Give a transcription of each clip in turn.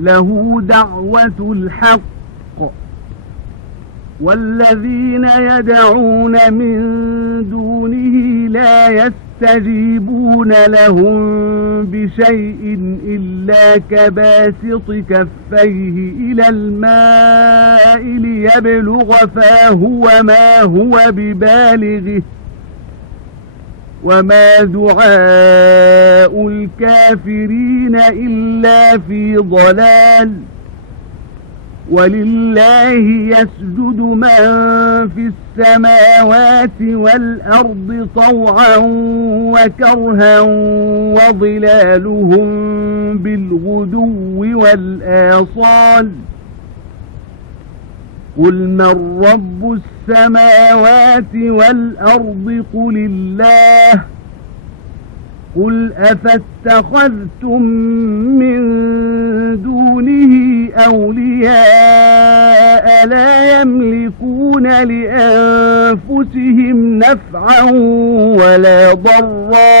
له دعوة الحق والذين يدعون من دونه لا يستجيبون لهم بشيء إلا كباسط كفيه إلى الماء ليبلغ فاه وما هو ببالغه وما دعاء الكافرين إلا في ضلال ولله يسجد من في السماوات والأرض طوعا وكرها وظلالهم بالغدو والآصال قل من رب السماوات والأرض قل الله قل أفاتخذتم من دونه أولياء لا يملكون لأنفسهم نفعا ولا ضرا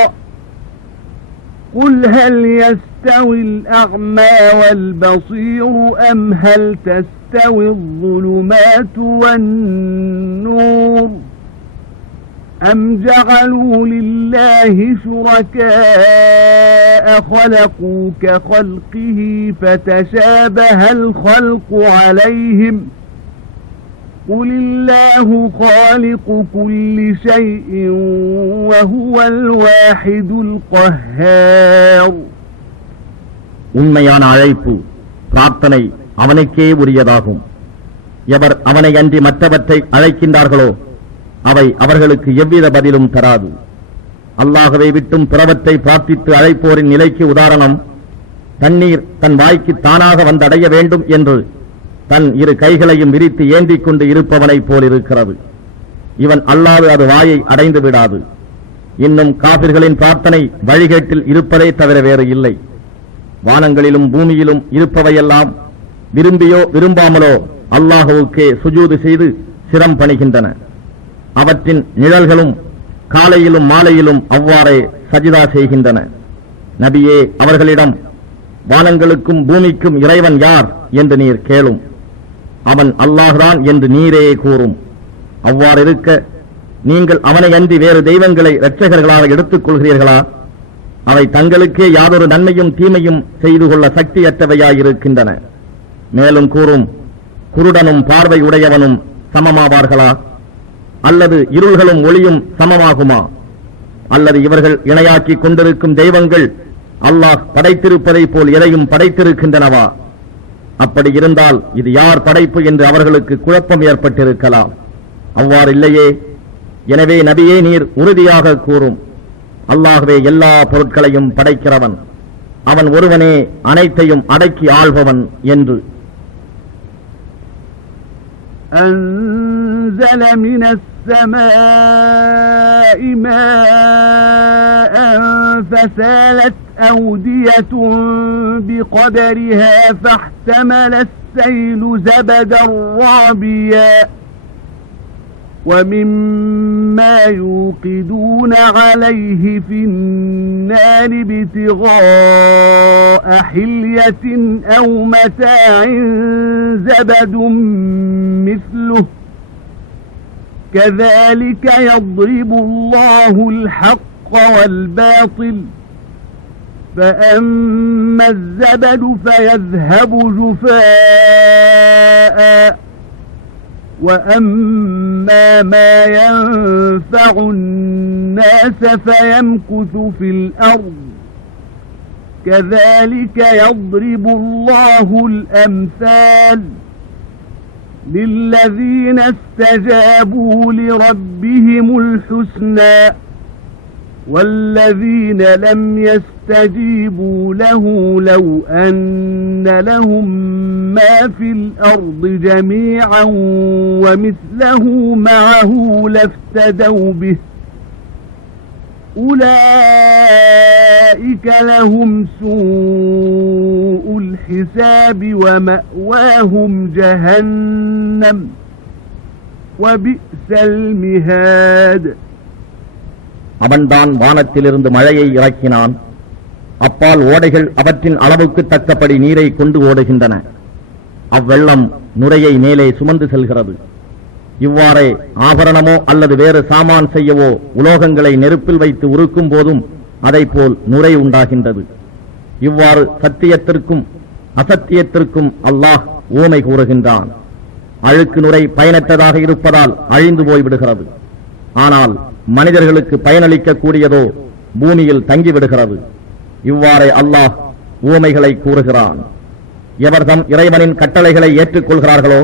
قل هل يستوي الأعمى والبصير أم هل تستوي الظلمات والنور أم جعلوا لله شركاء خلقوا كخلقه فتشابه الخلق عليهم قل الله خالق كل شيء وهو الواحد القهار. உண்மையான அழைப்பு பிரார்த்தனை அவனுக்கே உரியதாகும். எவர் அவனை அன்றி மற்றவற்றை அழைக்கின்றார்களோ அவை அவர்களுக்கு எவ்வித பதிலும் தராது. அல்லாஹ்வை விட்டும் பிறவற்றை பிரார்த்தித்து அழைப்போரின் நிலைக்கு உதாரணம், தண்ணீர் தன் வாய்க்கு தானாக வந்தடைய வேண்டும் என்று தன் இரு கைகளையும் விரித்து ஏந்திக் கொண்டு இருப்பவனைப் போல் இருக்கிறது. இவன் அல்லாது அது வாயை அடைந்து விடாது. இன்னும் காபிர்களின் பிரார்த்தனை வழிகேட்டில் இருப்பதே தவிர வேறு இல்லை. வானங்களிலும் பூமியிலும் இருப்பவையெல்லாம் விரும்பியோ விரும்பாமலோ அல்லாஹ்வுக்கே சுஜூது செய்து சிரம் பணிகின்றன. அவற்றின் நிழல்களும் காலையிலும் மாலையிலும் அவ்வாறே சஜிதா செய்கின்றன. நபியே, அவர்களிடம் வானங்களுக்கும் பூமிக்கும் இறைவன் யார் என்று நீர் கேளும். அவன் அல்லாஹ்தான் என்று நீரே கூறும். அவ்வாறு இருக்க நீங்கள் அவனை அன்றி வேறு தெய்வங்களை இரட்சகர்களாக எடுத்துக் கொள்கிறீர்களா? அவை தங்களுக்கே யாதொரு நன்மையும் தீமையும் செய்து கொள்ள சக்தியற்றவையாயிருக்கின்றன. மேலும் கூறும், குருடனும் பார்வை உடையவனும் சமமாவார்களா? அல்லது இருள்களும் ஒளியும் சமமாகுமா? அல்லது இவர்கள் இணையாக்கிக் கொண்டிருக்கும் தெய்வங்கள் அல்லாஹ் படைத்திருப்பதைப் போல் எதையும் படைத்திருக்கின்றனவா? அப்படி இருந்தால் இது யார் படைப்பு என்று அவர்களுக்கு குழப்பம் ஏற்பட்டிருக்கலாம். அவ்வாறு இல்லையே. எனவே நபியே, நீர் உறுதியாக கூறும், அல்லாஹ்வே எல்லா பொருட்களையும் படைக்கிறவன், அவன் ஒருவனே அனைத்தையும் அடக்கி ஆள்பவன் என்று. أنزل من السماء ماء فسالت أودية بقدرها فاحتمل السيل زبدا رابيا ومما يوقدون عليه في النار ابتغاء حلية أو متاع زبد مثله كذلك يضرب الله الحق والباطل فأما الزبد فيذهب جفاء وأما ما ينفع الناس فيمكث في الأرض كذلك يضرب الله الأمثال للذين استجابوا لربهم الحسنى والذين لم يستجيبوا له لو أن لهم ما في الأرض جميعا ومثله معه لافتدوا به أولئك لهم سوء الحساب ومأواهم جهنم وبئس المهاد. அவன்தான் வானத்திலிருந்து மழையை இறக்கினான். அப்பால் ஓடைகள் அவற்றின் அளவுக்கு தக்கபடி நீரை கொண்டு ஓடுகின்றன. அவ்வெள்ளம் நுரையை மேலே சுமந்து செல்கிறது. இவ்வாறே ஆபரணமோ அல்லது வேறு சாமான் செய்யவோ உலோகங்களை நெருப்பில் வைத்து உருக்கும் போதும் அதைப்போல் நுரை உண்டாகின்றது. இவ்வாறு சத்தியத்திற்கும் அசத்தியத்திற்கும் அல்லாஹ் ஊமை கூறுகின்றான். அழுக்கு நுரை பயனற்றதாக இருப்பதால் அழிந்து போய்விடுகிறது. ஆனால் மனிதர்களுக்கு பயனளிக்க கூடியதோ பூமியில் தங்கிவிடுகிறது. இவ்வாறே அல்லாஹ் ஊமைகளை கூறுகிறான். எவர் தம் இறைவனின் கட்டளைகளை ஏற்றுக்கொள்கிறார்களோ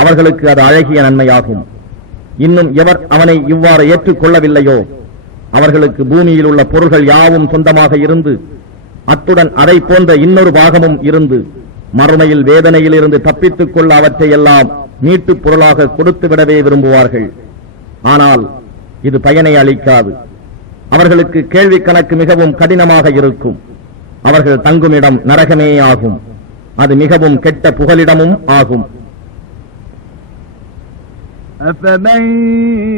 அவர்களுக்கு அது அழகிய நன்மையாகும். இன்னும் எவர் அவனை இவ்வாறு ஏற்றுக்கொள்ளவில்லையோ அவர்களுக்கு பூமியில் உள்ள பொருள்கள் யாவும் சொந்தமாக இருந்து அத்துடன் அதை போன்ற இன்னொரு பாகமும் இருந்து மறுமையில் வேதனையில் இருந்து தப்பித்துக் கொள்ள அவற்றை எல்லாம் மீட்டுப் பொருளாக கொடுத்துவிடவே விரும்புவார்கள். ஆனால் இது பயனை அளிக்காது. அவர்களுக்கு கேள்வி கணக்கு மிகவும் கடினமாக இருக்கும். அவர்கள் தங்குமிடம் நரகமே ஆகும். அது மிகவும் கெட்ட புகலிடமும் ஆகும். أفمن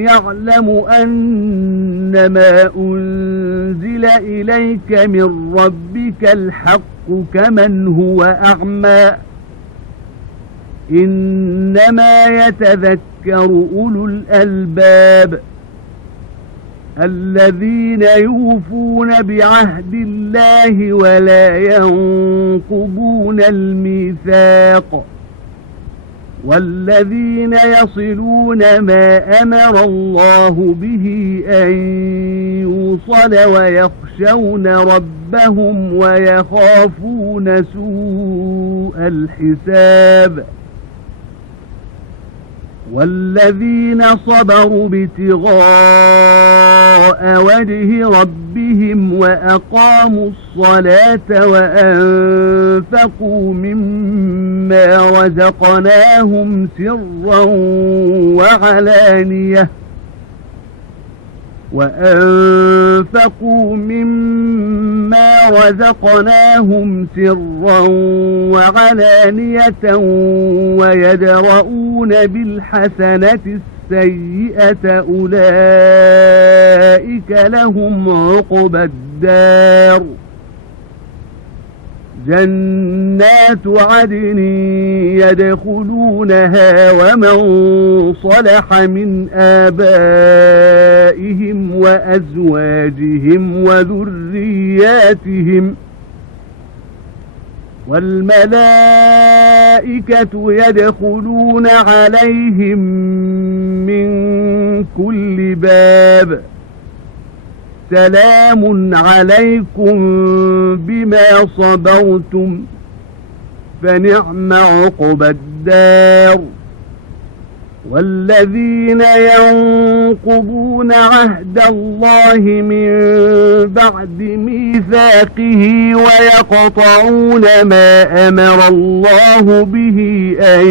يعلم أنما أنزل إليك من ربك الحق كمن هو أعمى إنما يتذكر أولو الألباب الذين يوفون بعهد الله ولا ينقضون الميثاق والذين يصلون ما أمر الله به أن يوصل ويخشون ربهم ويخافون سوء الحساب والذين صبروا ابتغاء وجه ربهم وأقاموا الصلاة وأنفقوا مما رزقناهم سرا وعلانية ويدرؤون بالحسنة السيئة أولئك لهم عقبى الدار جنات عدن يدخلونها ومن صلح من آبائهم وأزواجهم وذرياتهم والملائكة يدخلون عليهم من كل باب سلام عليكم بما صبرتم فنعم عقبى الدار والذين ينقضون عهد الله من بعد ميثاقه ويقطعون ما أمر الله به أن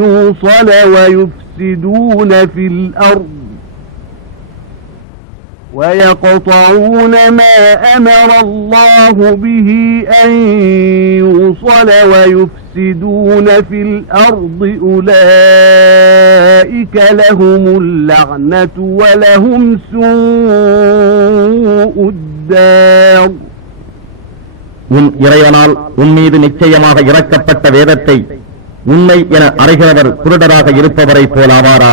يوصل ويفسدون في الأرض أولئك لهم اللعنة ولهم سوء الدار. உன் இறைவனால் உன் மீது நிச்சயமாக இறக்கப்பட்ட வேதத்தை உண்மை என அறிகிறவர் குருடராக இருப்பவரை போலாவாரா?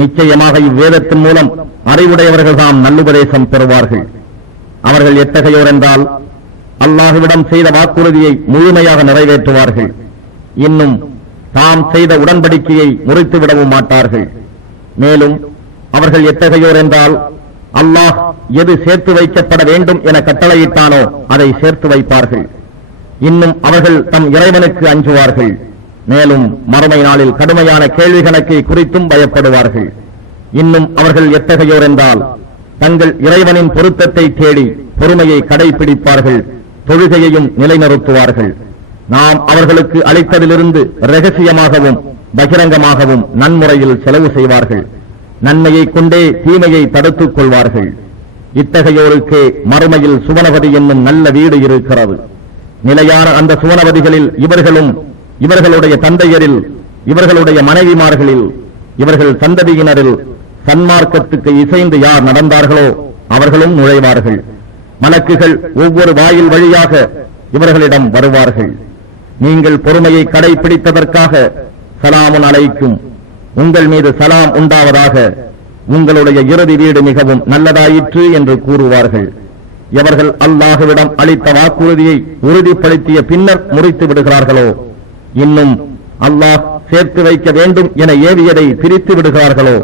நிச்சயமாக இவ்வேதத்தின் மூலம் அறிவுடையவர்கள் தாம் நல்லுபதேசம் பெறுவார்கள். அவர்கள் எத்தகையோர் என்றால் அல்லாஹ்விடம் செய்த வாக்குறுதியை முழுமையாக நிறைவேற்றுவார்கள். இன்னும் தாம் செய்த உடன்படிக்கையை முறித்துவிடவும் மாட்டார்கள். மேலும் அவர்கள் எத்தகையோர் என்றால் அல்லாஹ் எது சேர்த்து வைக்கப்பட வேண்டும் என கட்டளையிட்டானோ அதை சேர்த்து வைப்பார்கள். இன்னும் அவர்கள் தம் இறைவனுக்கு அஞ்சுவார்கள். மேலும் மறுமை நாளில் கடுமையான கேள்வி கணக்கை குறித்தும் பயப்படுவார்கள். இன்னும் அவர்கள் எத்தகையோர் என்றால் தங்கள் இறைவனின் பொருத்தத்தை தேடி பொறுமையை கடைபிடிப்பார்கள், தொழுகையையும் நிலைநிறுத்துவார்கள். நாம் அவர்களுக்கு அளித்ததிலிருந்து இரகசியமாகவும் பகிரங்கமாகவும் நன்முறையில் செலவு செய்வார்கள். நன்மையை கொண்டே தீமையை தடுத்துக் கொள்வார்கள். இத்தகையோருக்கு மறுமையில் சுவனபதி என்னும் நல்ல வீடு இருக்கிறது. நிலையான அந்த சுவனபதிகளில் இவர்களும் இவர்களுடைய தந்தையரில் இவர்களுடைய மனைவிமார்களில் இவர்கள் சந்ததியினரில் சன்மார்க்கத்துக்கு இசைந்து யார் நடந்தார்களோ அவர்களும் நுழைவார்கள். மலக்குகள் ஒவ்வொரு வாயில் வழியாக இவர்களிடம் வருவார்கள். நீங்கள் பொறுமையை கடைபிடித்ததற்காக சலாமுன் அலைக்கும், உங்கள் மீது சலாம் உண்டாவதாக, உங்களுடைய இறுதி வீடு மிகவும் நல்லதாயிற்று என்று கூறுவார்கள். எவர்கள் அல்லாஹ்விடம் அளித்த வாக்குறுதியை உறுதிப்படுத்திய பின்னர் முறித்து விடுகிறார்களோ, இன்னும் அல்லாஹ் சேர்த்து வைக்க வேண்டும் என ஏவியதை பிரித்து விடுகிறார்களோ,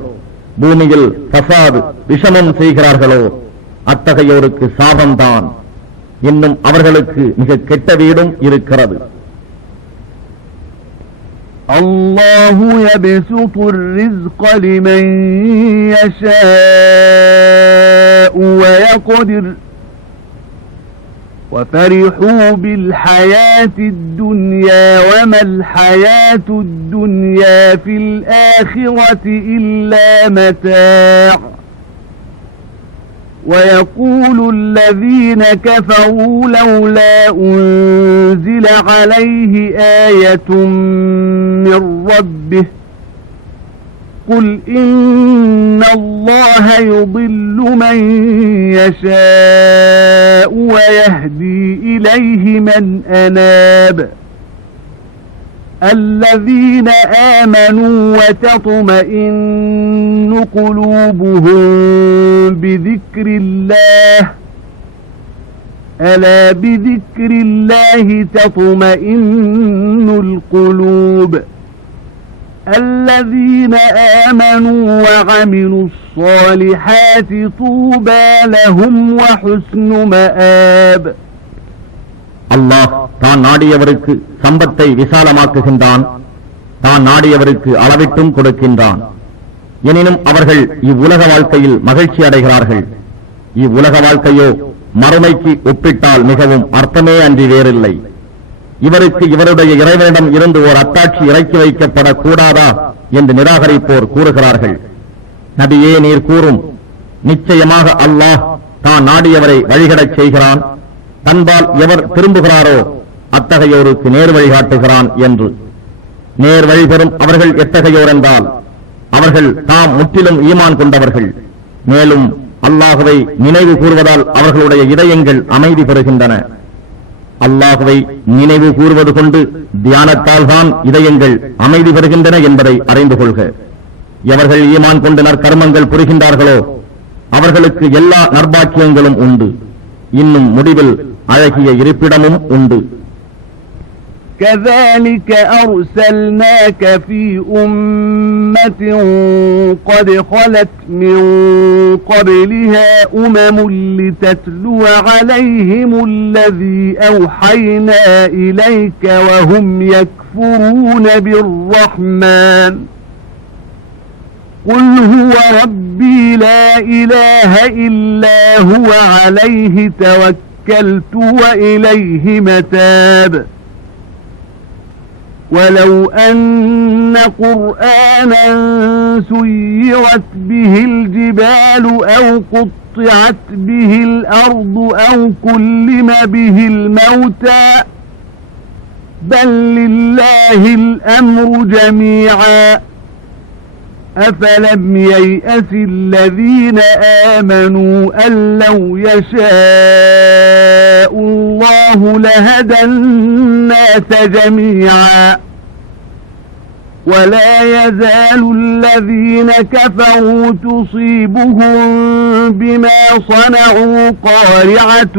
பூமியில் ஃபசாத் விஷமம் செய்கிறார்களோ, அத்தகையோருக்கு சாபம்தான். இன்னும் அவர்களுக்கு மிக கெட்ட வீடும் இருக்கிறது. அல்லாஹு யப்சுத்து الرزق لمن يشاء ويقدر وفرحوا بالحياة الدنيا وما الحياة الدنيا في الآخرة إلا متاع ويقول الذين كفروا لولا أنزل عليه آية من ربه قل إن الله يضل من يشاء ويهدي إليه من أناب الذين آمنوا وتطمئن قلوبهم بذكر الله ألا بذكر الله تطمئن القلوب الذين آمنوا وعملوا الصالحات طوبى لهم وحسن مآب. அல்லாஹ் தான் நாடியவருக்கு சம்பத்தை விசாலமாக்குகின்றான், தான் நாடியவருக்கு அளவிட்டும் கொடுக்கின்றான். எனினும் அவர்கள் இவ்வுலக வாழ்க்கையில் மகிழ்ச்சி அடைகிறார்கள். இவ்வுலக வாழ்க்கையோ மறுமைக்கு ஒப்பிட்டால் மிகவும் அர்த்தமே அன்றி வேறில்லை. இவருக்கு இவருடைய இறைவனிடம் இருந்து ஓர் அத்தாட்சி இறக்கி வைக்கப்படக்கூடாதா என்று நிராகரிப்போர் கூறுகிறார்கள். நபியே, நீர் கூறும், நிச்சயமாக அல்லாஹ் தான் நாடியவரை வழிகடச் செய்கிறான், தன்பால் எவர் திரும்புகிறாரோ அத்தகையோருக்கு நேர் வழிகாட்டுகிறான் என்று. நேர் வழி பெறும் அவர்கள் எத்தகையோர் என்றால், அவர்கள் தாம் முற்றிலும் ஈமான் கொண்டவர்கள். மேலும் அல்லாஹுவை நினைவு கூறுவதால் அவர்களுடைய இதயங்கள் அமைதி பெறுகின்றன. அல்லாஹுவை நினைவு கூறுவது கொண்டு தியானத்தால் தான் இதயங்கள் அமைதி பெறுகின்றன என்பதை அறிந்து கொள்க. எவர்கள் ஈமான் கொண்டு நற்கர்மங்கள் புரிகின்றார்களோ அவர்களுக்கு எல்லா நற்பாக்கியங்களும் உண்டு. இன்னும் முடிவில் அழகிய இருப்பிடமும் உண்டு. كذلك أرسلناك في أمة قد خلت من قبلها لتتلو عليهم الذي أوحينا إليك وهم يكفرون بالرحمن قل هو ربي لا إله إلا هو عليه توكلت وإليه متاب ولو أن قرآنا سيرت به الجبال أو قطعت به الأرض أو كلم به الموتى بل لله الأمر جميعا أفلم ييأس الذين آمنوا أن لو يشاء الله لهدى الناس جميعا ولا يزال الذين كفروا تصيبهم بما صنعوا قارعة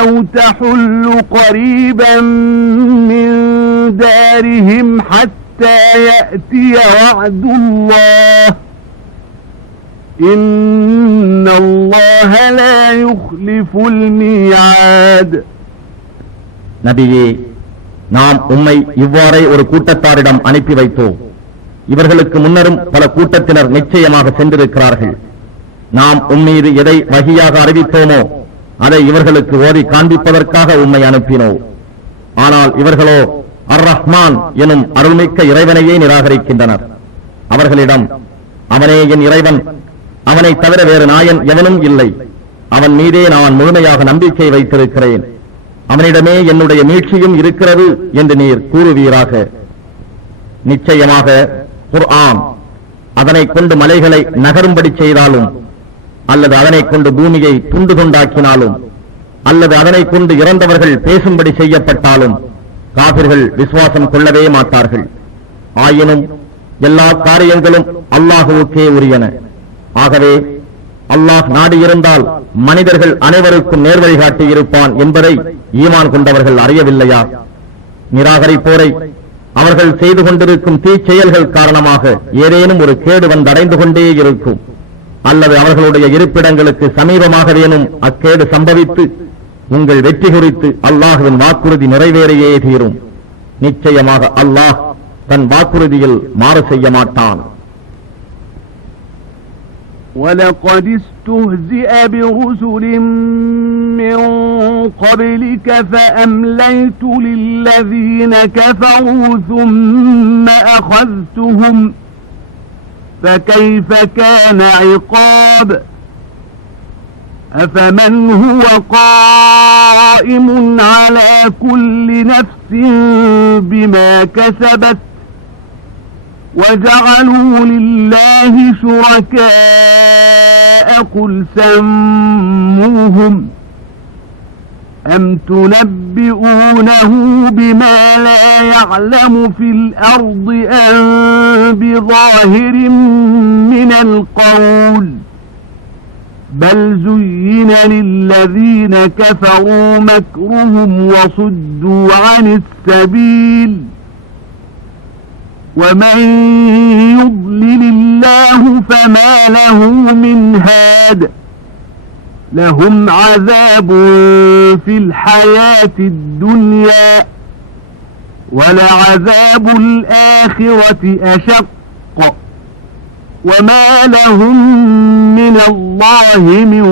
أو تحل قريبا من دارهم حتى يأتي وعد الله إن الله لا يخلف الميعاد. நபியே, நாம் உம்மை இவ்வாறே ஒரு கூட்டத்தாரிடம் அனுப்பி வைத்தோம். இவர்களுக்கு முன்னரும் பல கூட்டத்தினர் நிச்சயமாக சென்றிருக்கிறார்கள். நாம் உம்மீது எதை வகியாக அறிவித்தோமோ அதை இவர்களுக்கு ஓதி காண்பிப்பதற்காக உம்மை அனுப்பினோம். ஆனால் இவர்களோ அர் ரஹ்மான் எனும் அருள்மிக்க இறைவனையே நிராகரிக்கின்றனர். அவர்களிடம், அவனே என் இறைவன், அவனை தவிர வேறு நாயன் எவனும் இல்லை, அவன் மீதே நான் முழுமையாக நம்பிக்கை வைத்திருக்கிறேன், அவனிடமே என்னுடைய மீட்சியும் இருக்கிறது என்று நீர் கூறுவீராக. நிச்சயமாக குர்ஆன் அதனை கொண்டு மலைகளை நகரும்படி செய்தாலும் அல்லது அதனை கொண்டு பூமியை துண்டு துண்டாக்கினாலும் அல்லது அதனைக் கொண்டு இறந்தவர்கள் பேசும்படி செய்யப்பட்டாலும் காபிர்கள் விசுவாசம் கொள்ளவே மாட்டார்கள். ஆயினும் எல்லா காரியங்களும் அல்லாஹுவுக்கே உரியன. ஆகவே அல்லாஹ் நாடியிருந்தால் மனிதர்கள் அனைவருக்கும் நேர்வழி காட்டியிருப்பான் என்பதை ஈமான் கொண்டவர்கள் அறியவில்லையா? நிராகரிப்போரை அவர்கள் செய்து கொண்டிருக்கும் தீச்செயல்கள் காரணமாக ஏதேனும் ஒரு கேடு வந்தடைந்து கொண்டே இருக்கும், அல்லது அவர்களுடைய இருப்பிடங்களுக்கு சமீபமாகவேனும் அக்கேடு சம்பவித்து உங்கள் வெற்றி குறித்து அல்லாஹுவின் வாக்குறுதி நிறைவேறியே தீரும். நிச்சயமாக அல்லாஹ் தன் வாக்குறுதியில் மாறு செய்ய மாட்டான். وَلَقَدِ اسْتُهْزِئَ بِرُسُلٍ مِّن قَبْلِكَ فَأَمْلَيْتُ لِلَّذِينَ كَفَرُوا ثُمَّ أَخَذْتُهُمْ فَكَيْفَ كَانَ عِقَابِ أَفَمَنْ هُوَ قَائِمٌ عَلَى كُلِّ نَفْسٍ بِمَا كَسَبَتْ وَجَعَلُوا لِلَّهِ شُرَكَاءَ قُلْ سَمُّوهُمْ أَمْ تُنَبِّئُونَهُ بِمَا لَا يَعْلَمُ فِي الْأَرْضِ أَمْ بِظَاهِرٍ مِّنَ الْقَوْلِ بَلْ زُيِّنَ لِلَّذِينَ كَفَرُوا مَكْرُهُمْ وَصُدُّوا عَنِ السَّبِيلِ وَمَن يُضْلِلِ اللَّهُ فَمَا لَهُ مِنْ هَادٍ لَهُمْ عَذَابٌ فِي الْحَيَاةِ الدُّنْيَا وَلَعَذَابُ الْآخِرَةِ أَشَقُّ وَمَا لَهُم مِّنَ اللَّهِ مِن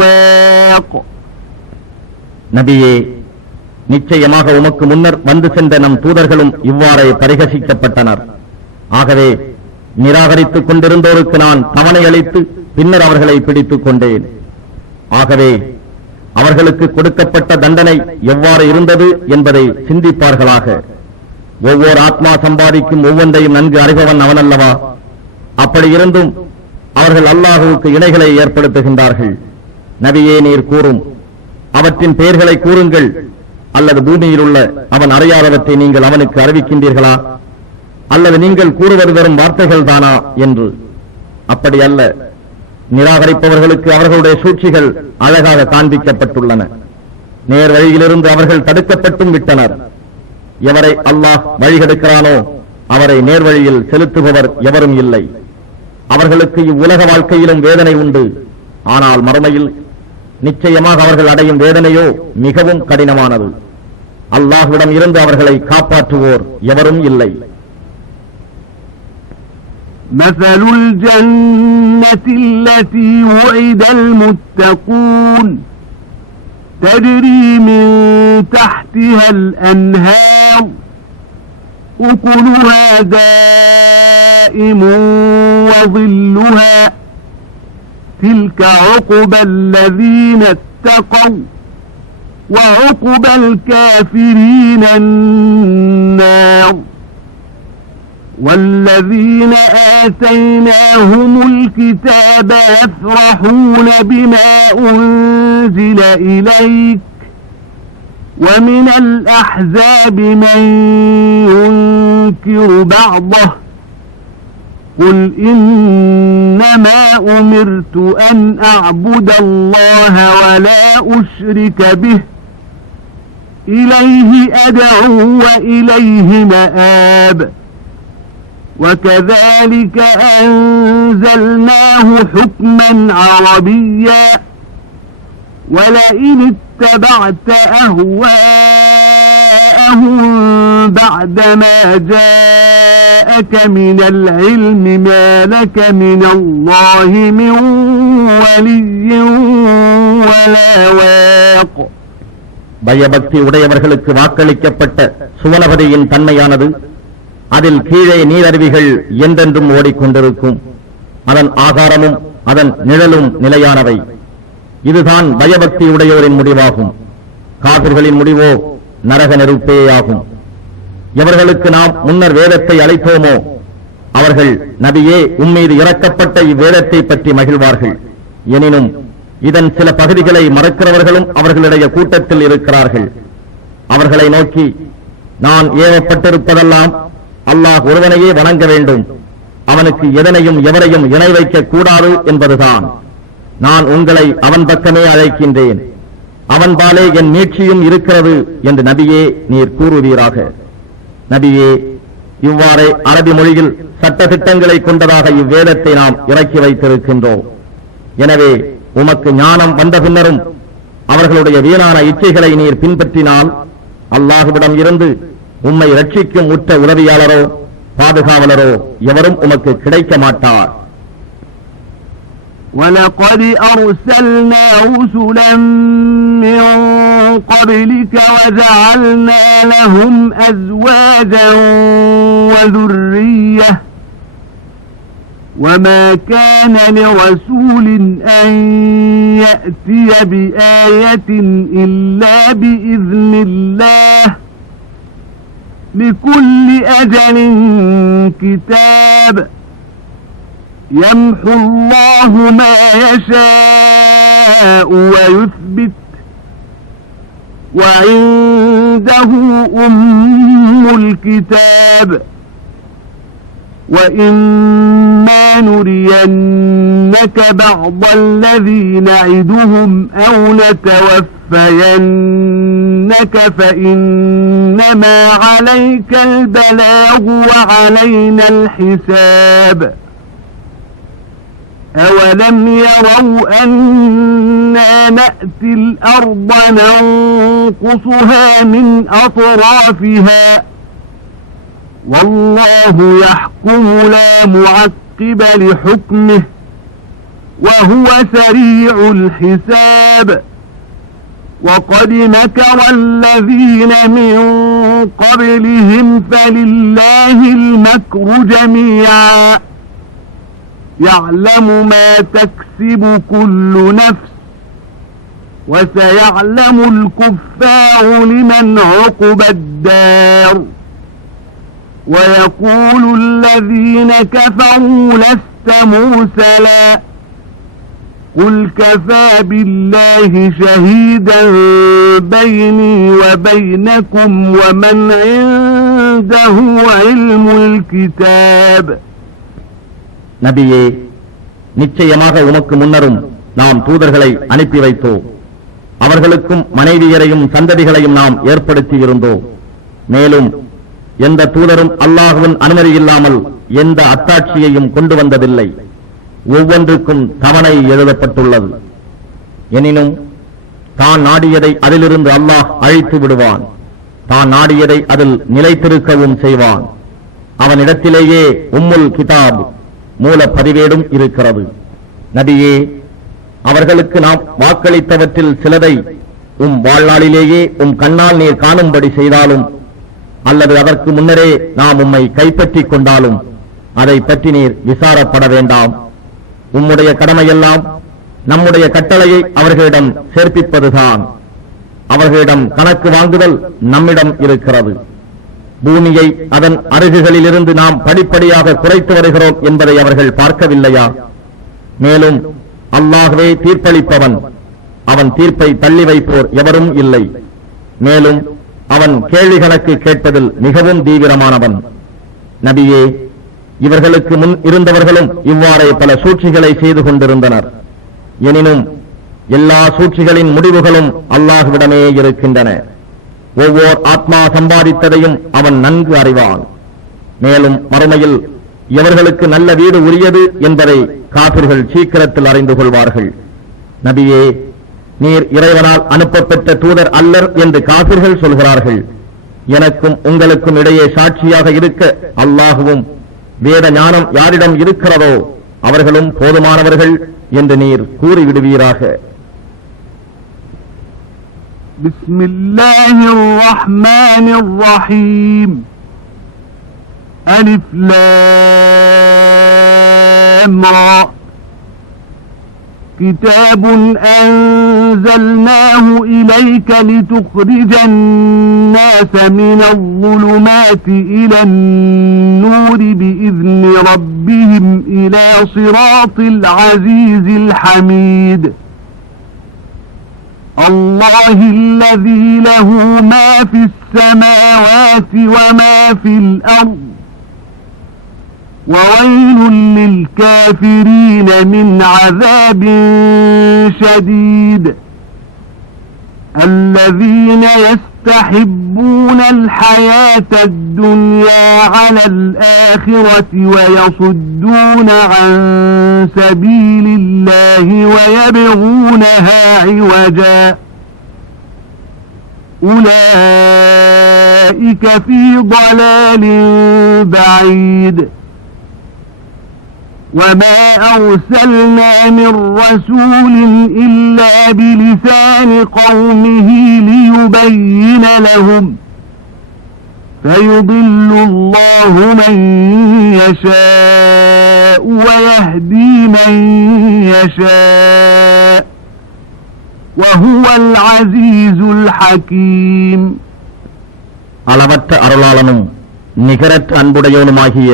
وَاقٍ. நபியே, நிச்சயமாக உமக்கு முன்னர் வந்து சென்ற நம் தூதர்களும் இவ்வாறே பரிகசிக்கப்பட்டனர். ஆகவே நிராகரித்துக் கொண்டிருந்தோருக்கு நான் தவணை அளித்து பின்னர் அவர்களை பிடித்துக் கொண்டேன். ஆகவே அவர்களுக்கு கொடுக்கப்பட்ட தண்டனை எவ்வாறு இருந்தது என்பதை சிந்திப்பார்களாக. ஒவ்வொரு ஆத்மா சம்பாதிக்கும் ஒவ்வொன்றையும் நன்கு அறிபவன் அவனல்லவா? அப்படி இருந்தும் அவர்கள் அல்லாஹுவுக்கு இணைகளை ஏற்படுத்துகின்றார்கள். நபியே, நீர் கூறும், அவற்றின் பெயர்களை கூறுங்கள், அல்லது பூமியில் உள்ள அவன் அறியாதவற்றை நீங்கள் அவனுக்கு அறிவிக்கின்றீர்களா? அல்லது நீங்கள் கூறுவது வெறும் வார்த்தைகள் தானா என்று. அப்படி அல்ல. நிராகரிப்பவர்களுக்கு அவர்களுடைய சூழ்ச்சிகள் அழகாக காண்பிக்கப்பட்டுள்ளன. நேர் வழியிலிருந்து அவர்கள் தடுக்கப்பட்டும் விட்டனர். எவரை அல்லாஹ் வழிகெடுக்கிறானோ அவரை நேர்வழியில் செலுத்துபவர் எவரும் இல்லை. அவர்களுக்கு இவ்வுலக வாழ்க்கையிலும் வேதனை உண்டு. ஆனால் மறுமையில் நிச்சயமாக அவர்கள் அடையும் வேதனையோ மிகவும் கடினமானது. அல்லாஹ்விடம் இருந்து அவர்களை காப்பாற்றுவோர் எவரும் இல்லை. مثل الجنة التي وعد المتقون تجري من تحتها الأنهار أكلها دائم وظلها تلك عقبى الذين اتقوا وعقبى الكافرين النار والذين آتيناهم الكتاب يفرحون بما أنزل إليك ومن الأحزاب من ينكر بعضه قل إنما أمرت أن أعبد الله ولا أشرك به إليه أدعو وإليه مآب وكذلك أنزلناه حكما عربيا ولئن اتبعت أهواءهم بعدما جاءك من العلم ما لك من الله من ولي ولا واق. பயபக்தி உடையவர்களுக்கு வாக்களிக்கப்பட்ட சுவனபதியின் தன்மையானது அதில் கீழே நீரருவிகள் என்றென்றும் ஓடிக்கொண்டிருக்கும். அதன் ஆகாரமும் அதன் நிழலும் நிலையானவை. இதுதான் பயபக்தி உடையோரின் முடிவாகும். காபிர்களின் முடிவோ நரக நெருப்பேயாகும். எவர்களுக்கு நாம் முன்னர் வேதத்தை அளித்தோமோ அவர்கள் நபியே உம்மீது இறக்கப்பட்ட இவ்வேதத்தை பற்றி மகிழ்வார்கள். எனினும் இதன் சில பகுதிகளை மறக்கிறவர்களும் அவர்களுடைய கூட்டத்தில் இருக்கிறார்கள். அவர்களை நோக்கி, நான் ஏவப்பட்டிருப்பதெல்லாம் அல்லாஹ் ஒருவனையே வணங்க வேண்டும், அவனுக்கு எதனையும் எவரையும் இணை வைக்க கூடாது என்பதுதான். நான் உங்களை அவன் பக்கமே அழைக்கின்றேன், அவன்பாலே என் மீட்சியும் இருக்கிறது என்று நபியே நீர் கூறுவீராக. நபியே, இவ்வாறே அரபி மொழியில் சட்ட திட்டங்களை கொண்டதாக இவ்வேதத்தை நாம் இறக்கி வைத்திருக்கின்றோம். எனவே உமக்கு ஞானம் வந்த பின்னரும் அவர்களுடைய வீணான இச்சைகளை நீர் பின்பற்றினால் அல்லாஹுவிடம் இருந்து உம்மை ரட்சிக்கும் உற்ற உதவியாளரோ பாதுகாவலரோ எவரும் உமக்கு கிடைக்க மாட்டார். وَلَقَدْ أَرْسَلْنَا رُسُلًا مِّن قَبْلِكَ وَجَعَلْنَا لَهُمْ أَزْوَاجًا وَذُرِّيَّةً وَمَا كَانَ لِرَسُولٍ أَن يَأْتِيَ بِآيَةٍ إِلَّا بِإِذْنِ اللَّهِ لِكُلِّ أَجَلٍ كِتَابٌ يَمْحُو اللَّهُ مَا يَشَاءُ وَيُثْبِتُ وَعِندَهُ أُمُّ الْكِتَابِ وَإِمَّا نُرِيَنَّكَ بَعْضَ الَّذِي نَعِدُهُمْ أَوْ نَتَوَفَّيَنَّكَ فَإِنَّمَا عَلَيْكَ الْبَلَاغُ وَعَلَيْنَا الْحِسَابُ أَوَلَمْ يَرَوْا أَنَّا نَأْتِي الْأَرْضَ نَنقُصُهَا مِنْ أَطْرَافِهَا وَاللَّهُ يَحْكُمُ لَا مُعَقِّبَ لِحُكْمِهِ وَهُوَ سَرِيعُ الْحِسَابِ وَقَدْ مَكَرَ الَّذِينَ مِنْ قَبْلِهِمْ فَلِلَّهِ الْمَكْرُ جَمِيعًا يَعْلَمُ مَا تَكْسِبُ كُلُّ نَفْسٍ وَسَيَعْلَمُ الْكُفَّارُ لِمَنْ عُقْبَى الدَّارِ وَيَقُولُ الَّذِينَ كَفَرُوا لَسْتَ مُرْسَلًا قُلْ كَفَى بِاللَّهِ شَهِيدًا بَيْنِي وَبَيْنَكُمْ وَمَنْ عِندَهُ عِلْمُ الْكِتَابِ நபியே, நிச்சயமாக உமக்கு முன்னரும் நாம் தூதர்களை அனுப்பி வைத்தோம். அவர்களுக்கும் மனைவியரையும் சந்ததிகளையும் நாம் ஏற்படுத்தி இருந்தோம். மேலும் எந்த தூதரும் அல்லாஹுவின் அனுமதி இல்லாமல் எந்த அத்தாட்சியையும் கொண்டு வந்ததில்லை. ஒவ்வொன்றுக்கும் தவணை எழுதப்பட்டுள்ளது. எனினும் தான் நாடியதை அதிலிருந்து அல்லாஹ் அழித்து விடுவான், தான் நாடியதை அதில் நிலைத்திருக்கவும் செய்வான். அவனிடத்திலேயே உம்முல் கிதாப் மூல பதிவேடும் இருக்கிறது. நபியே, அவர்களுக்கு நாம் வாக்களித்தவற்றில் சிலதை வாழ்நாளிலேயே கண்ணால் நீர் காணும்படி செய்தாலும் அல்லது அதற்கு முன்னரே நாம் உம்மை கைப்பற்றிக் கொண்டாலும் அதை பற்றி நீர் விசாரப்பட வேண்டாம். உம்முடைய கடமையெல்லாம் நம்முடைய கட்டளையை அவர்களிடம் சேர்ப்பிப்பதுதான். அவர்களிடம் கணக்கு வாங்குதல் நம்மிடம் இருக்கிறது. பூமியை அதன் அருகுகளிலிருந்து நாம் படிப்படியாக குறைத்து வருகிறோம் என்பதை அவர்கள் பார்க்கவில்லையா? மேலும் அல்லாஹ்வே தீர்ப்பளிப்பவன், அவன் தீர்ப்பை தள்ளி வைப்போர் எவரும் இல்லை. மேலும் அவன் கேள்வி கணக்கு கேட்பதில் மிகவும் தீவிரமானவன். நபியே, இவர்களுக்கு முன் இருந்தவர்களும் இவ்வாறே பல சூழ்ச்சிகளை செய்து கொண்டிருந்தனர். எனினும் எல்லா சூழ்ச்சிகளின் முடிவுகளும் அல்லாஹ்விடமே இருக்கின்றன. ஒவ்வொரு ஆத்மா சம்பாதித்ததையும் அவன் நன்கு அறிவான். மேலும் மறுமையில் எவர்களுக்கு நல்ல வீடு உரியது என்பதை காபிர்கள் சீக்கிரத்தில் அறிந்து கொள்வார்கள். நபியே, நீர் இறைவனால் அனுப்பப்பெற்ற தூதர் அல்லர் என்று காபிர்கள் சொல்கிறார்கள். எனக்கும் உங்களுக்கும் இடையே சாட்சியாக இருக்க அல்லாஹுவும் வேத ஞானம் யாரிடம் இருக்கிறதோ அவர்களும் போதுமானவர்கள் என்று நீர் கூறிவிடுவீராக. பிஸ்மில்லாஹிர் ரஹ்மானிர் ரஹீம். அலிஃப் லாம் ரா. كتاب أنزلناه إليك لتخرج الناس من الظلمات إلى النور بإذن ربهم إلى صراط العزيز الحميد. الله الذي له ما في السماوات وما في الأرض وويل للكافرين من عذاب شديد الذين يستحبون الحياة الدنيا على الآخرة ويصدون عن سبيل الله ويبغونها عوجا أولئك في ضلال بعيد وما أرسلنا من رسول إلا بلسان قومه ليبين لهم فيضل الله من يشاء ويهدي من يشاء وهو العزيز الحكيم அளவற்ற அருளாளனும் நிகரற்ற அன்புடையவனுமாகிய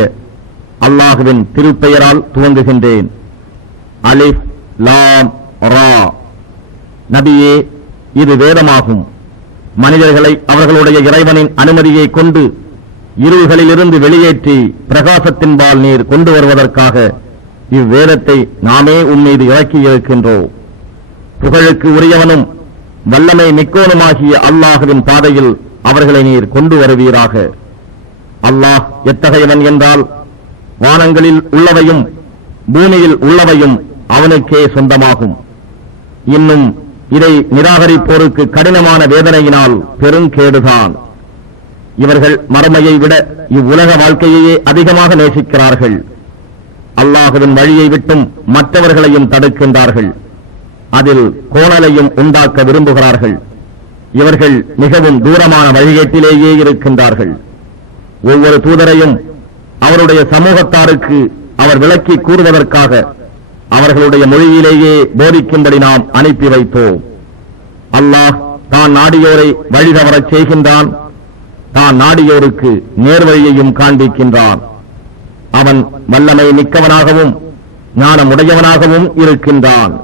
அல்லாஹுவின் திருப்பெயரால் துவங்குகின்றேன். அலிஃப் லாம் ரா. நபியே, இது வேதமாகும். மனிதர்களை அவர்களுடைய இறைவனின் அனுமதியை கொண்டு இருள்களிலிருந்து வெளியேற்றி பிரகாசத்தின்பால் நீர் கொண்டு வருவதற்காக இவ்வேதத்தை நாமே உம்மீது இறக்கியிருக்கின்றோம். புகழுக்கு உரியவனும் வல்லமை மிக்கோனுமாகிய அல்லாஹுவின் பாதையில் அவர்களை நீர் கொண்டு வருவீராக. அல்லாஹ் எத்தகையவன் என்றால், வானங்களில் உள்ளவையும் பூமியில் உள்ளவையும் அவனுக்கே சொந்தமாகும். இன்னும் இதை நிராகரிப்போருக்கு கடினமான வேதனையினால் பெருங்கேடுதான். இவர்கள் மறுமையை விட இவ்வுலக வாழ்க்கையையே அதிகமாக நேசிக்கிறார்கள். அல்லாஹுவின் வழியை விட்டும் மற்றவர்களையும் தடுக்கின்றார்கள். அதில் கோணலையும் உண்டாக்க விரும்புகிறார்கள். இவர்கள் மிகவும் தூரமான வழிகேட்டிலேயே இருக்கின்றார்கள். ஒவ்வொரு தூதரையும் அவருடைய சமூகத்தாருக்கு அவர் விளக்கி கூறுவதற்காக அவர்களுடைய மொழியிலேயே போதிக்கும்படி நாம் அனுப்பி வைத்தோம். அல்லாஹ் தான் நாடியோரை வழி தவறச் செய்கின்றான், தான் நாடியோருக்கு நேர்வழியையும் காண்பிக்கின்றான். அவன் வல்லமை மிக்கவனாகவும் ஞானமுடையவனாகவும் இருக்கின்றான்.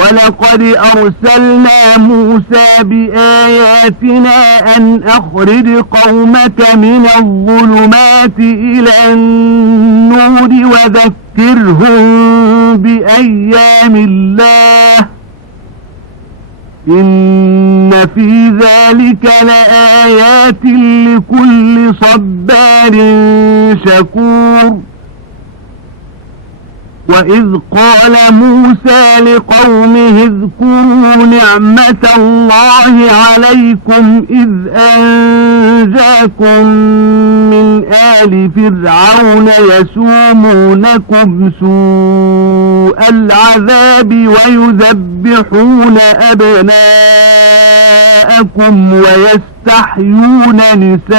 وَلَقَدْ أَرْسَلْنَا مُوسَى بِآيَاتِنَا أَنْ أَخْرِجْ قَوْمَكَ مِنَ الظُّلُمَاتِ إِلَى النُّورِ وَذَكِّرْهُم بِأَيَّامِ اللَّهِ إِنَّ فِي ذَلِكَ لَآيَاتٍ لِكُلِّ صَبَّارٍ شَكُورٍ وَإِذْ قَالَ مُوسَى لِقَوْمِهِ اذْكُرُوا نِعْمَةَ اللَّهِ عَلَيْكُمْ إِذْ أَنْجَاكُمْ مِنْ آلِ فِرْعَوْنَ يَسُومُونَكُمْ سُوءَ الْعَذَابِ وَيُذَبِّحُونَ أَبْنَاءَكُمْ وَيَسْتَحْيُونَ نِسَاءَكُمْ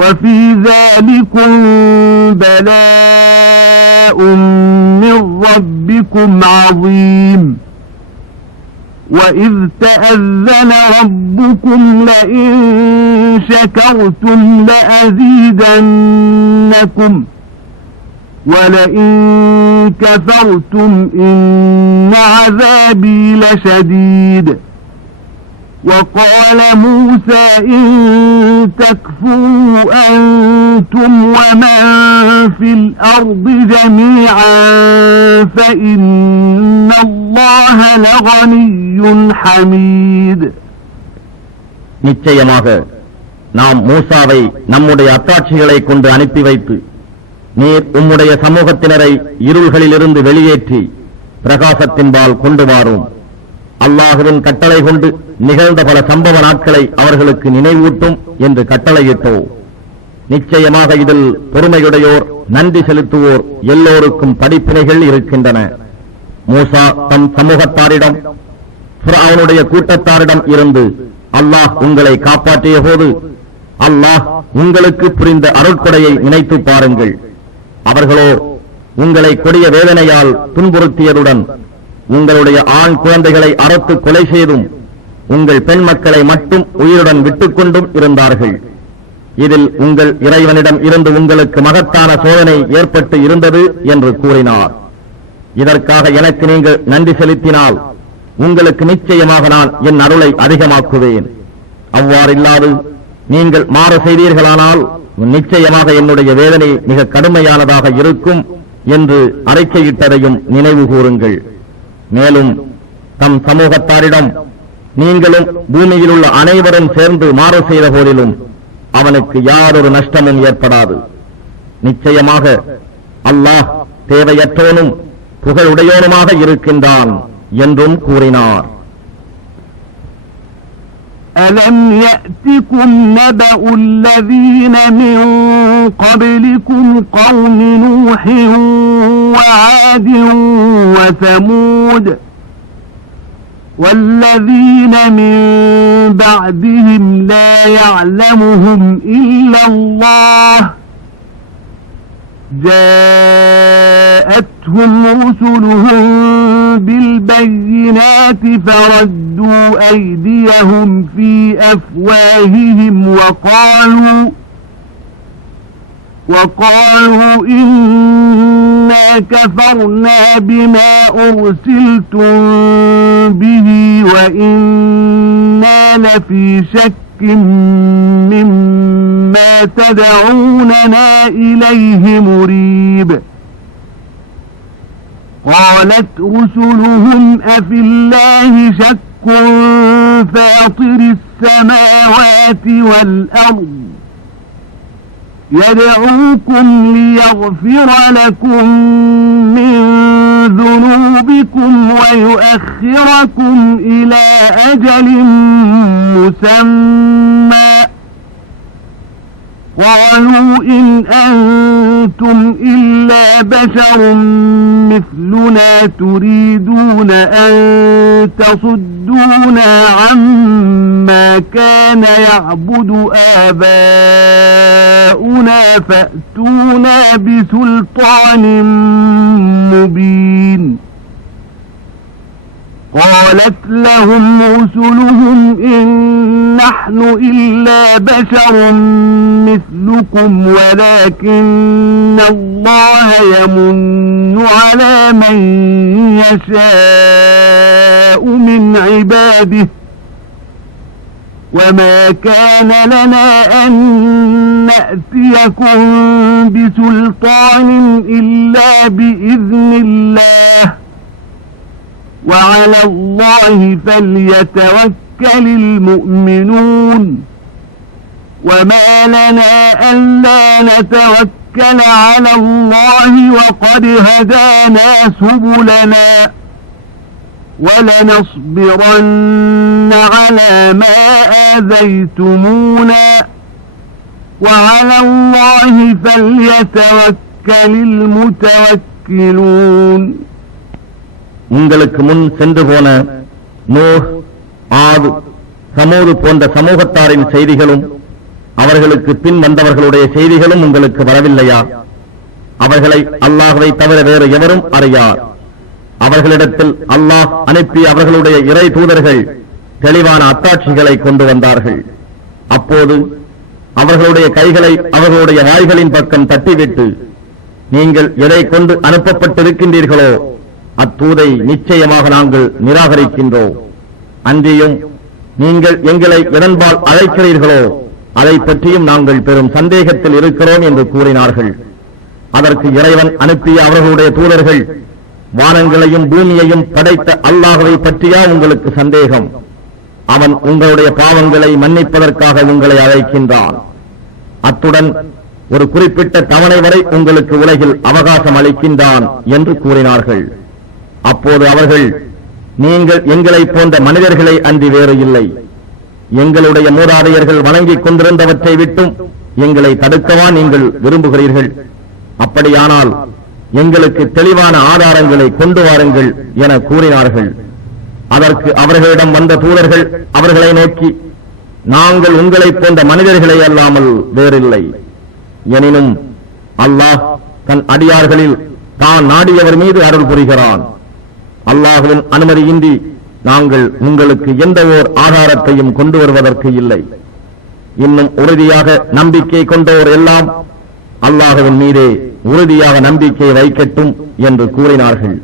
وفي ذلكم بلاء من ربكم عظيم وإذ تأذن ربكم لئن شكرتم لأزيدنكم ولئن كفرتم إن عذابي لشديد وقال موسى إن تكفروا أنتم ومن في الأرض جميعا فإن الله لغني حميد. நிச்சயமாக நாம் மூசாவை நம்முடைய அத்தாட்சிகளை கொண்டு அனுப்பி வைத்து நீர் உம்முடைய சமூகத்தினரை இருள்களிலிருந்து வெளியேற்றி பிரகாசத்தின்பால் கொண்டு வாரும். அல்லாஹுவின் கட்டளை கொண்டு நிகழ்ந்த பல சம்பவ நாட்களை அவர்களுக்கு நினைவூட்டும் என்று கட்டளையிட்டோ. நிச்சயமாக இதில் பொறுமையுடையோர், நன்றி செலுத்துவோர் எல்லோருக்கும் படிப்பினைகள் இருக்கின்றன. மூசா தம் சமூகத்தாரிடம், ஃபிரௌனுடைய கூட்டத்தாரிடம் இருந்து அல்லாஹ் உங்களை காப்பாற்றிய போது அல்லாஹ் உங்களுக்கு புரிந்த அருட்கொடையை நினைத்து பாருங்கள். அவர்களோ உங்களை கொடிய வேதனையால் துன்புறுத்தியதுடன் உங்களுடைய ஆண் குழந்தைகளை அறுத்து கொலை செய்தும் உங்கள் பெண் மக்களை மட்டும் உயிருடன் விட்டுக் கொண்டும் இருந்தார்கள். இதில் உங்கள் இறைவனிடம் இருந்து உங்களுக்கு மகத்தான சோதனை ஏற்பட்டு இருந்தது என்று கூறினார். இதற்காக எனக்கு நீங்கள் நன்றி செலுத்தினால் உங்களுக்கு நிச்சயமாக நான் என் அருளை அதிகமாக்குவேன். அவ்வாறில்லாது நீங்கள் மாறு செய்தீர்களானால் நிச்சயமாக என்னுடைய வேதனை மிக கடுமையானதாக இருக்கும் என்று அறிக்கையிட்டதையும் நினைவு கூறுங்கள். மேலும் தம் சமூகத்தாரிடம் நீங்களும் பூமியில் உள்ள அனைவரும் சேர்ந்து மாறு செய்த போதிலும் அவனுக்கு யாரொரு நஷ்டமும் ஏற்படாது. நிச்சயமாக அல்லாஹ் தேவையற்றோனும் புகழுடையோனுமாக இருக்கின்றான் என்றும் கூறினார். أَلَمْ يَأْتِكُمْ نَبَأُ الَّذِينَ مِنْ قَبْلِكُمْ قَوْمِ نُوحٍ وَعَادٍ وَثَمُودَ وَالَّذِينَ مِنْ بَعْدِهِمْ لَا يَعْلَمُهُمْ إِلَّا اللَّهُ جاءتهم رسلهم بالبينات فردوا أيديهم في أفواههم وقالوا إنا كفرنا بما أرسلتم به وإنا لفي شك مما تدعوننا إليه مريب. قالت رسلهم أفي الله شك فاطر السماوات والأرض يدعوكم ليغفر لكم من ذنوبكم ويؤخركم إلى أجل مسمى قالوا إن أنتم إلا بشر مثلنا تريدون أن تصدونا عما كان يعبد آباؤنا فأتونا بسلطان مبين. قالت لهم رسلهم إن نحن إلا بشر مثلكم ولكن الله يمن على من يشاء من عباده وما كان لنا أن نأتيكم بسلطان إلا بإذن الله وعلى الله فليتوكل المؤمنون. وما لنا ألا نتوكل على الله وقد هدانا سبلنا ولنصبرن على ما آذيتمونا وعلى الله فليتوكل المتوكلون. உங்களுக்கு முன் சென்று போன நூஹ், ஆத், சமூது போன்ற சமூகத்தாரின் செய்திகளும் அவர்களுக்கு பின் வந்தவர்களுடைய செய்திகளும் உங்களுக்கு வரவில்லையா? அவர்களை அல்லாஹ்வை தவிர வேறு எவரும் அறியார். அவர்களிடத்தில் அல்லாஹ் அனுப்பி அவர்களுடைய இறை தூதர்கள் தெளிவான அத்தாட்சிகளை கொண்டு வந்தார்கள். அப்போது அவர்களுடைய கைகளை அவர்களுடைய வாய்களின் பக்கம் தட்டிவிட்டு நீங்கள் எதை கொண்டு அனுப்பப்பட்டிருக்கின்றீர்களோ அத்தூதை நிச்சயமாக நாங்கள் நிராகரிக்கின்றோம். அன்றியும் நீங்கள் எங்களை எதன்பால் அழைக்கிறீர்களோ அதை பற்றியும் நாங்கள் பெரும் சந்தேகத்தில் இருக்கிறோம் என்று கூறினார்கள். அதற்கு இறைவன் அனுப்பிய அவர்களுடைய தூதர்கள் வானங்களையும் பூமியையும் படைத்த அல்லாஹ்வை பற்றியா உங்களுக்கு சந்தேகம்? அவன் உங்களுடைய பாவங்களை மன்னிப்பதற்காக உங்களை அழைக்கின்றான். அத்துடன் ஒரு குறிப்பிட்ட தவணை வரை உங்களுக்கு உலகில் அவகாசம் அளிக்கின்றான் என்று கூறினார்கள். அப்போது அவர்கள், நீங்கள் எங்களை போன்ற மனிதர்களை அன்றி வேறு இல்லை. எங்களுடைய மூதாதையர்கள் வணங்கிக் கொண்டிருந்தவற்றை விட்டும் எங்களை தடுக்கவா நீங்கள் விரும்புகிறீர்கள்? அப்படியானால் எங்களுக்கு தெளிவான ஆதாரங்களை கொண்டு வாருங்கள் என கூறினார்கள். அதற்கு அவர்களிடம் வந்த தூதர்கள் அவர்களை நோக்கி, நாங்கள் உங்களைப் போன்ற மனிதர்களை அல்லாமல் வேறில்லை. எனினும் அல்லாஹ் தன் அடியார்களில் தான் நாடியவர் மீது அருள் புரிகிறான். அல்லாஹ்வின் அனுமதியின்றி நாங்கள் உங்களுக்கு எந்த ஓர் ஆதாரத்தையும் கொண்டு வருவதற்கு இல்லை. இன்னும் உறுதியாக நம்பிக்கை கொண்டோர் எல்லாம் அல்லாஹ்வின் மீதே உறுதியாக நம்பிக்கை வைக்கட்டும் என்று கூறினார்கள்.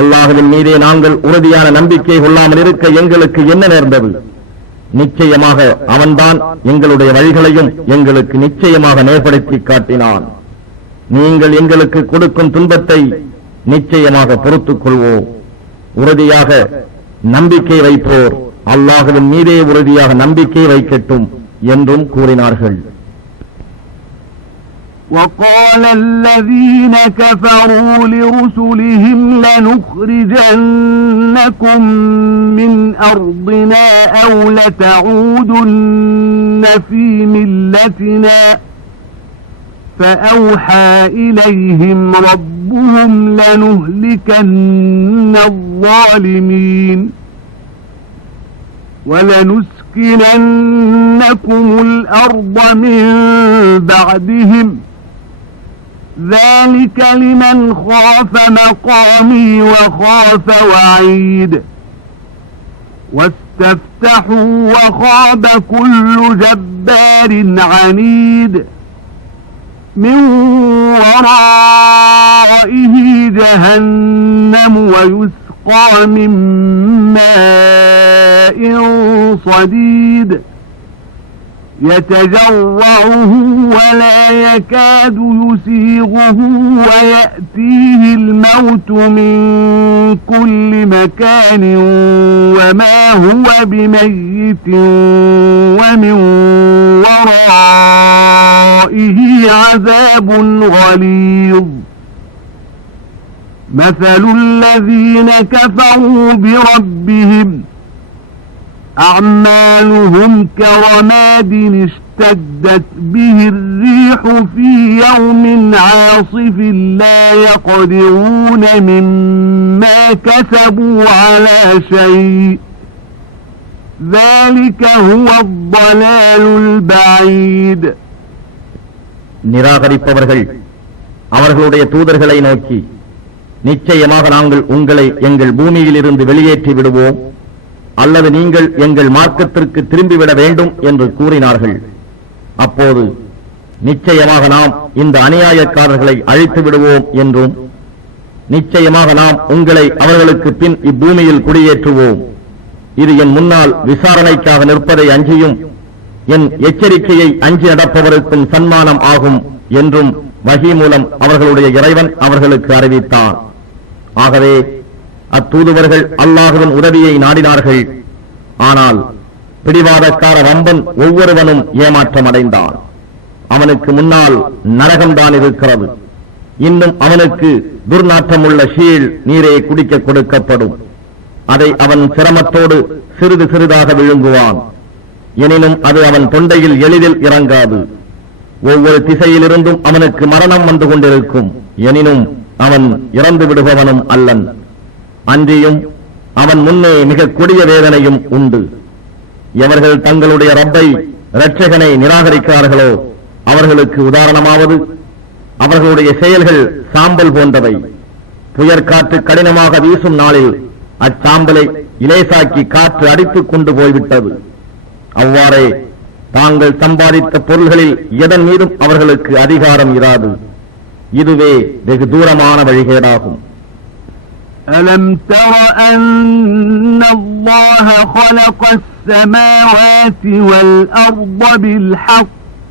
அல்லாஹ்வின் மீதே நாங்கள் உறுதியான நம்பிக்கை கொள்ளாமல் இருக்க எங்களுக்கு என்ன நேர்ந்தது? நிச்சயமாக அவன்தான் எங்களுடைய வழிகளையும் எங்களுக்கு நிச்சயமாக நேர்படுத்தி காட்டினான். நீங்கள் எங்களுக்கு கொடுக்கும் துன்பத்தை நிச்சயமாக பொறுத்துக் கொள்வோம். உறுதியாக நம்பிக்கை வைப்போர் அல்லாஹ்வின் மீதே உறுதியாக நம்பிக்கை வைக்கட்டும் என்றும் கூறினார்கள். وقال الذين كفروا لرسلهم لنخرجنكم من أرضنا أو لتعودن في ملتنا فأوحى إليهم ربهم لنهلكن الظالمين ولنسكننكم الأرض من بعدهم ذلك لمن خاف مقامي وخاف وعيد واستفتحوا وخاب كل جبار عنيد من ورائه جهنم ويسقى من ماء صديد يتجرعه ولا يكاد يسيغه ويأتيه الموت من كل مكان وما هو بميت ومن ورائه عذاب غليظ مثل الذين كفروا بربهم أعمالهم كرماد اشتدت به الريح في يوم عاصف لا يقدرون مما كسبوا على شيء ذلك هو الضلال البعيد. நிராகரிப்பவர்கள் அவர்களுடைய தூதர்களை நோக்கி, நிச்சயமாக நாங்கள் உங்களை எங்கள் பூமியிலிருந்து வெளியேற்றி விடுவோம் அல்லது நீங்கள் எங்கள் மார்க்கத்திற்கு திரும்பிவிட வேண்டும் என்று கூறினார்கள். அப்போது நிச்சயமாக நாம் இந்த அநியாயக்காரர்களை அழித்து விடுவோம் என்றும், நிச்சயமாக நாம் உங்களை அவர்களுக்கு பின் இப்பூமியில் குடியேற்றுவோம், இது என் முன்னால் விசாரணைக்காக நிற்பதை அஞ்சியும் என் எச்சரிக்கையை அஞ்சி நடப்பவருக்கும் சன்மானம் ஆகும் என்றும் வஹி மூலம் அவர்களுடைய இறைவன் அவர்களுக்கு அறிவித்தார். ஆகவே அத்தூதுவர்கள் அல்லாஹ்வின் உதவியை நாடினார்கள். ஆனால் பிடிவாதக்கார வம்பன் ஒவ்வொருவனும் ஏமாற்றம் அடைந்தான். அவனுக்கு முன்னால் நரகம்தான் இருக்கிறது. இன்னும் அவனுக்கு துர்நாற்றமுள்ள ஷீல் நீரே குடிக்க கொடுக்கப்படும். அதை அவன் சிரமத்தோடு சிறிது சிறிதாக விழுங்குவான். எனினும் அது அவன் தொண்டையில் எளிதில் இறங்காது. ஒவ்வொரு திசையிலிருந்தும் அவனுக்கு மரணம் வந்து கொண்டிருக்கும். எனினும் அவன் இறந்து விடுபவனும் அல்லன். அன்றியும் அவன் முன்னே மிக கொடிய வேதனையும் உண்டு. எவர்கள் தங்களுடைய ரப்பை இரட்சகனை நிராகரிக்கிறார்களோ அவர்களுக்கு உதாரணமாவது அவர்களுடைய செயல்கள் சாம்பல் போன்றவை. புயற்காற்று கடினமாக வீசும் நாளில் அச்சாம்பலை இலேசாக்கி காற்று அடித்துக் கொண்டு போய்விட்டது. அவ்வாறே தாங்கள் சம்பாதித்த பொருள்களில் எதன் மீதும் அவர்களுக்கு அதிகாரம் இராது. இதுவே வெகு தூரமான வழிகேடாகும். ألم تر أن الله خلق السماوات والأرض بالحق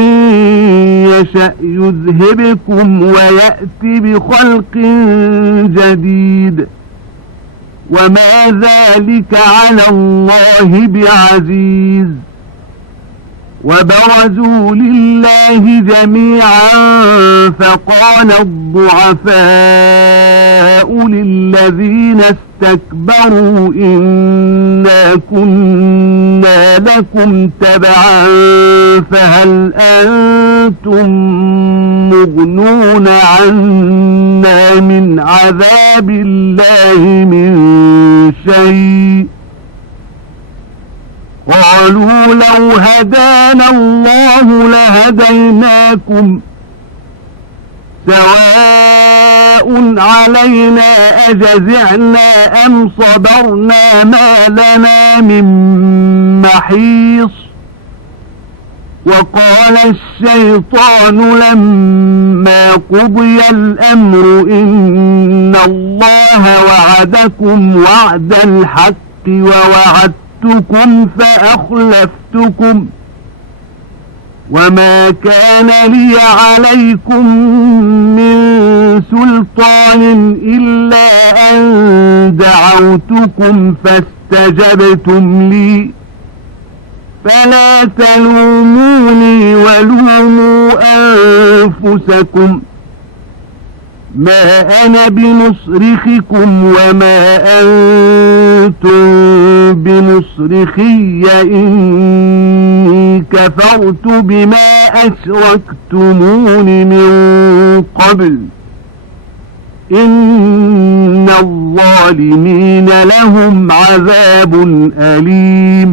إن يشأ يذهبكم ويأتي بخلق جديد وما ذلك على الله بعزيز وبرزوا لله جميعا فقال الضعفاء للذين استكبروا إنا كنا لكم تبعا فهل أنتم مغنون عنا من عذاب الله من شيء قالوا لو هدانا الله لهديناكم سواء علينا أجزعنا أم صبرنا ما لنا من محيص وقال الشيطان لما قضي الأمر إن الله وعدكم وعد الحق ووعدتكم فأخلفتكم وما كان لي عليكم من سلطان إلا أن دعوتكم فاستجبتم لي فلا تلوموني ولوموا أنفسكم ما أنا بمصرخكم وما أنتم بمصرخي إني كفرت بما أشركتمون من قبل إن الظالمين لهم عذاب أليم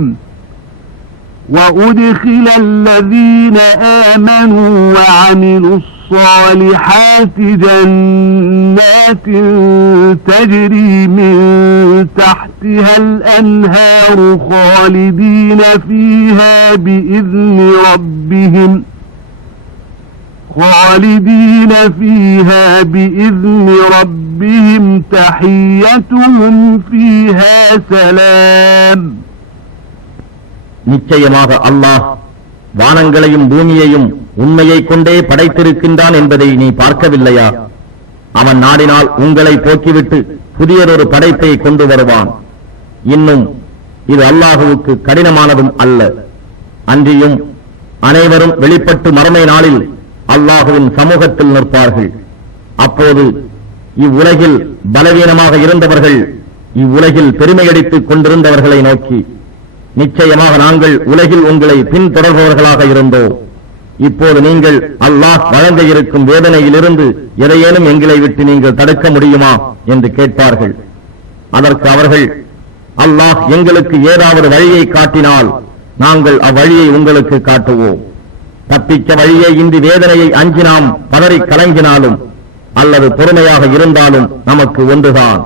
وأدخل الذين آمنوا وعملوا الصالحات جنات تجري من تحتها الأنهار خالدين فيها بإذن ربهم تحيتهم فيها سلام. நிச்சயமாக அல்லாஹ் வானங்களையும் பூமியையும் உண்மையை கொண்டே படைத்திருக்கின்றான் என்பதை நீ பார்க்கவில்லையா? அவன் நாடினால் உங்களை போக்கிவிட்டு புதியதொரு படைப்பை கொண்டு வருவான். இன்னும் இது அல்லாஹுவுக்கு கடினமானதும் அல்ல. அன்றியும் அனைவரும் வெளிப்பட்டு மறுமை நாளில் அல்லாஹுவின் சமூகத்தில் நிற்பார்கள். அப்போது இவ்வுலகில் பலவீனமாக இருந்தவர்கள் இவ்வுலகில் பெருமையடித்துக் கொண்டிருந்தவர்களை நோக்கி, நிச்சயமாக நாங்கள் உலகில் உங்களை பின்தொடர்பவர்களாக இருந்தோம். இப்போது நீங்கள் அல்லாஹ் வழங்க இருக்கும் வேதனையிலிருந்து எதையேனும் எங்களை விட்டு நீங்கள் தடுக்க முடியுமா என்று கேட்பார்கள். அதற்கு அவர்கள், அல்லாஹ் எங்களுக்கு ஏதாவது வழியை காட்டினால் நாங்கள் அவ்வழியை உங்களுக்கு காட்டுவோம். தப்பிக்க வழியை இன்றி வேதனையை அஞ்சி நாம் பதறி கலங்கினாலும் அல்லது பொறுமையாக இருந்தாலும் நமக்கு ஒன்றுதான்,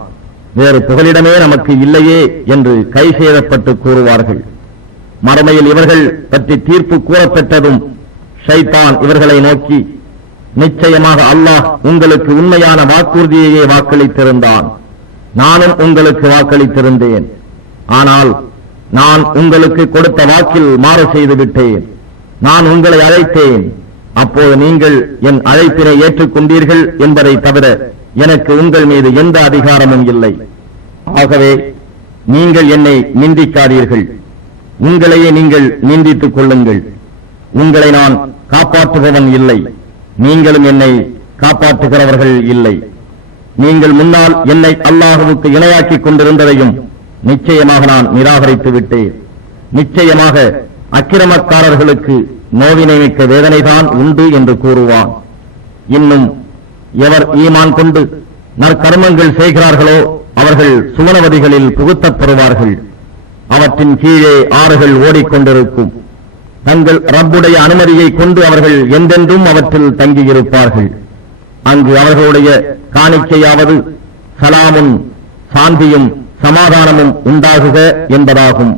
வேறு புகலிடமே நமக்கு இல்லையே என்று கை சேதப்பட்டு கூறுவார்கள். மறுமையில் இவர்கள் பற்றி தீர்ப்பு கூறப்பட்டதும் ஷைத்தான் இவர்களை நோக்கி, நிச்சயமாக அல்லாஹ் உங்களுக்கு உண்மையான வாக்குறுதியையே வாக்களித்திருந்தான், நானும் உங்களுக்கு வாக்களித்திருந்தேன். ஆனால் நான் உங்களுக்கு கொடுத்த வாக்கில் மாறு செய்து விட்டேன். நான் உங்களை அழைத்தேன், அப்போது நீங்கள் என் அழைப்பினை ஏற்றுக்கொண்டீர்கள் என்பதை தவிர எனக்கு உங்கள் மீது எந்த அதிகாரமும் இல்லை. ஆகவே நீங்கள் என்னை நிந்திக்காதீர்கள், உங்களையே நீங்கள் நிந்தித்துக் கொள்ளுங்கள். உங்களை நான் காப்பாற்றுபவன் இல்லை, நீங்களும் என்னை காப்பாற்றுகிறவர்கள் இல்லை. நீங்கள் முன்னால் என்னை அல்லாஹுவுக்கு இணையாக்கிக் கொண்டிருந்ததையும் நிச்சயமாக நான் நிராகரித்து விட்டேன். நிச்சயமாக அக்கிரமக்காரர்களுக்கு நோவினை மிக்க வேதனைதான் உண்டு என்று கூறுவான். இன்னும் எவர் ஈமான் கொண்டு நற்கர்மங்கள் செய்கிறார்களோ அவர்கள் சுவனவதிகளில் புகுத்தப்படுவார்கள். அவற்றின் கீழே ஆறுகள் ஓடிக்கொண்டிருக்கும். தங்கள் ரப்புடைய அனுமதியை கொண்டு அவர்கள் என்றென்றும் அவற்றில் தங்கியிருப்பார்கள். அங்கு அவர்களுடைய காணிக்கையாவது சலாமும் சாந்தியும் சமாதானமும் உண்டாகுக என்பதாகும்.